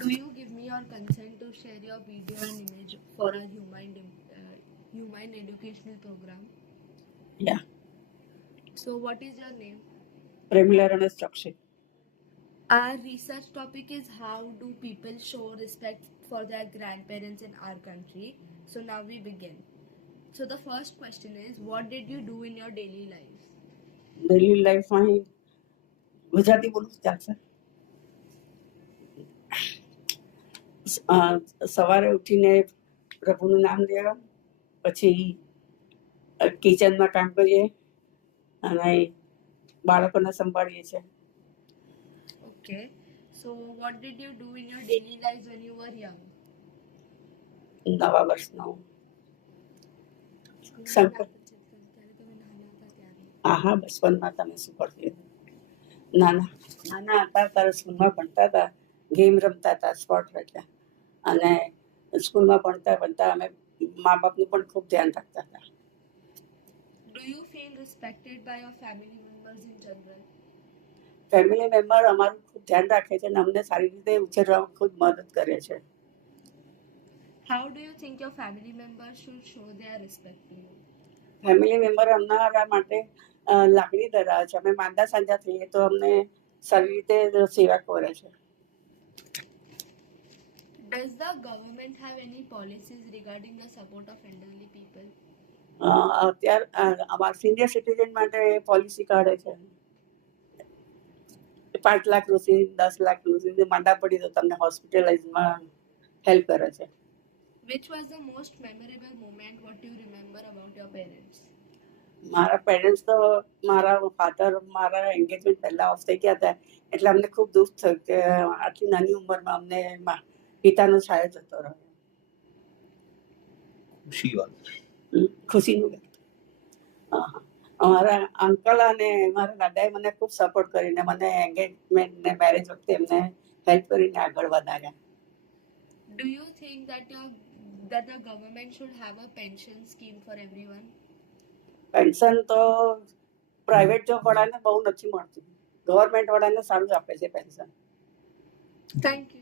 Do you give me your consent to share your video and image for a human educational program? Yeah. So, what is your name? Premila Ramesh Chokshi. Our research topic is how do people show respect for their grandparents in our country. So now we begin. So the first question is, what did you do in your daily life? Daily લાઈફમાં અહીં ગુજરાતી બોલું ચાલશે. સવારે ઉઠીને પ્રભુનું નામ લેવા, પછી કિચનમાં કામ કરીએ અને બાળકોને સંભાળીએ છીએ. Okay. So what did you do in your daily life when you were young? નવા વર્ષનો શંકર હા બચપનમાં તમે શું કરતી હતી? નાના હતા ત્યારે સ્કૂલમાં ભણતા હતા, ગેમ રમતા હતા, સ્પોર્ટ રમ્યા અને સ્કૂલમાં ભણતા અમે મા બાપનું પણ ખૂબ ધ્યાન રાખતા હતા. Do you feel respected by your family members in general? Family member અમારું ખૂબ ધ્યાન રાખે છે અને અમને સારી રીતે ઉછેરવામાં ખૂબ મદદ કરે છે. How do you think your family members should show their respect to you? Family member અમારા માટે લાગણી ધરાવે છે. અમે માંદા સાંજા થઈએ તો અમને સારી રીતે સેવા કરે છે. Does the government have any policies regarding the support of elderly people? અત્યારે અમારા સિનિયર સિટીઝન માટે પોલિસી કાઢે છે. 5 લાખ સુધી 10 લાખ સુધી માંદા પડી તો તમને હોસ્પિટલાઇઝમાં હેલ્પ કરે છે. Which was the most memorable moment what you remember about your parents? મારા પેરેન્ટ્સ તો મારા ફાધર મારા એન્ગેજમેન્ટ પહેલા ઓફ થઈ ગયા હતા એટલે અમને ખૂબ દુઃખ થયું કે આટલી નાની ઉંમરમાં અમને પિતાનો છાયો જતો રહ્યો. ખુશીનું અમારા અંકલ અને મારા દાદાએ મને ખૂબ સપોર્ટ કરીને મને એન્ગેજમેન્ટ ને મેરેજ વખતે એમને હેલ્પ કરીને આગળ વધાર્યા. Do you think that the government should have a pension scheme for everyone? Pension તો પ્રાઇવેટ જોબ વાળાને બહુ નથી મળતું, ગવર્મેન્ટ વાળાને સારું આપે છે પેન્શન. Thank you.